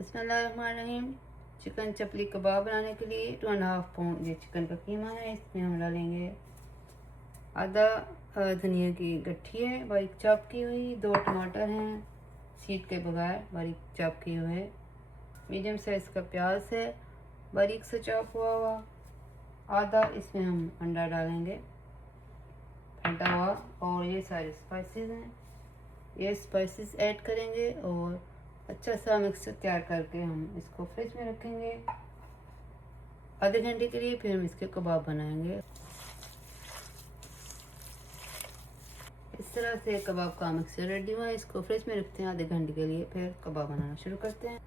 बिस्मिल्लाहिर्रहमानिर्रहीम। चिकन चपली कबाब बनाने के लिए 2.5 पाउंड ये चिकन का कीमा है। इसमें हम डालेंगे आधा धनिया की गट्ठी है बारीक चॉप की हुई, 2 टमाटर हैं सीट के बगैर बारीक चॉप किए हुए, मीडियम साइज़ का प्याज है बारीक से चॉप हुआ आधा इसमें हम अंडा डालेंगे फटा हुआ, और ये सारे स्पाइसेस हैं, ये स्पाइसेस ऐड करेंगे और अच्छा सा मिक्सचर तैयार करके हम इसको फ्रिज में रखेंगे आधे घंटे के लिए। फिर हम इसके कबाब बनाएंगे। इस तरह से कबाब का मिक्सचर रेडी हुआ है, इसको फ्रिज में रखते हैं आधे घंटे के लिए, फिर कबाब बनाना शुरू करते हैं।